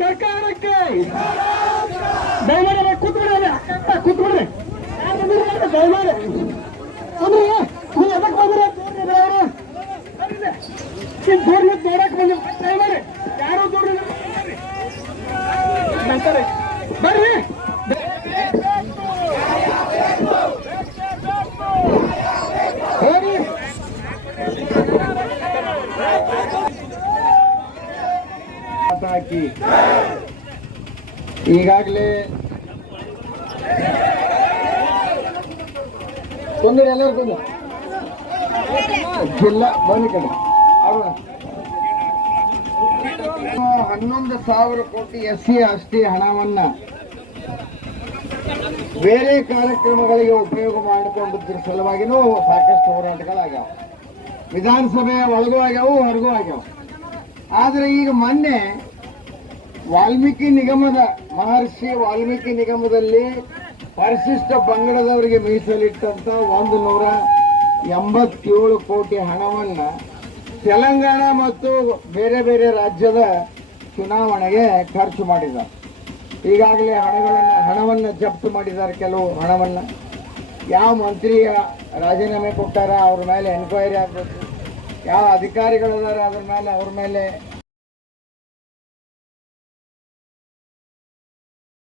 ಸರ್ಕಾರಕ್ಕೆ ದಯಮಾಡಿ ಕೂತ್ಬಿಡ್ರಿ, ಕೂತ್ಬಿಡ್ರಿ. ದಯಮಾಡಿ ಅಂದ್ರೆ ನೀವು ಎದಕ್ಕೆ ಬಂದ್ರೆ ದೂರ ನೋಡಕ್ ಬಂದ ದಯಮಾಡಿ ಯಾರು ದೂರ ಬರ್ರಿ. ಹಾಕಿ ಈಗಾಗಲೇ ತೊಂದರೆ ಎಲ್ಲರಿಗೂ ಜಿಲ್ಲಾ ಬನ್ನಿ ಕಡೆ 11,000 ಕೋಟಿ SC ST ಹಣವನ್ನ ಬೇರೆ ಕಾರ್ಯಕ್ರಮಗಳಿಗೆ ಉಪಯೋಗ ಮಾಡಿಕೊಂಡಿದ್ರ ಸಲುವಾಗಿನೂ ಸಾಕಷ್ಟು ಹೋರಾಟಗಳಾಗ್ಯಾವ. ವಿಧಾನಸಭೆಯ ಒಳಗೂ ಆಗ್ಯಾವು, ಹೊರಗೂ ಆಗ್ಯಾವ. ಆದರೆ ಈಗ ಮೊನ್ನೆ ಮಹರ್ಷಿ ವಾಲ್ಮೀಕಿ ನಿಗಮದಲ್ಲಿ ಪರಿಶಿಷ್ಟ ಪಂಗಡದವರಿಗೆ ಮೀಸಲಿಟ್ಟಂತ 187 ಕೋಟಿ ಹಣವನ್ನ ತೆಲಂಗಾಣ ಮತ್ತು ಬೇರೆ ಬೇರೆ ರಾಜ್ಯದ ಚುನಾವಣೆಗೆ ಖರ್ಚು ಮಾಡಿದ್ದಾರೆ. ಈಗಾಗಲೇ ಹಣವನ್ನು ಜಪ್ತು ಮಾಡಿದ್ದಾರೆ. ಕೆಲವು ಹಣವನ್ನು ಯಾವ ಮಂತ್ರಿಯ ರಾಜೀನಾಮೆ ಕೊಟ್ಟಾರ ಅವ್ರ ಮೇಲೆ ಎನ್ಕ್ವೈರಿ ಆಗಬೇಕು, ಯಾವ ಅಧಿಕಾರಿಗಳಿದ್ದಾರೆ ಅವ್ರ ಮೇಲೆ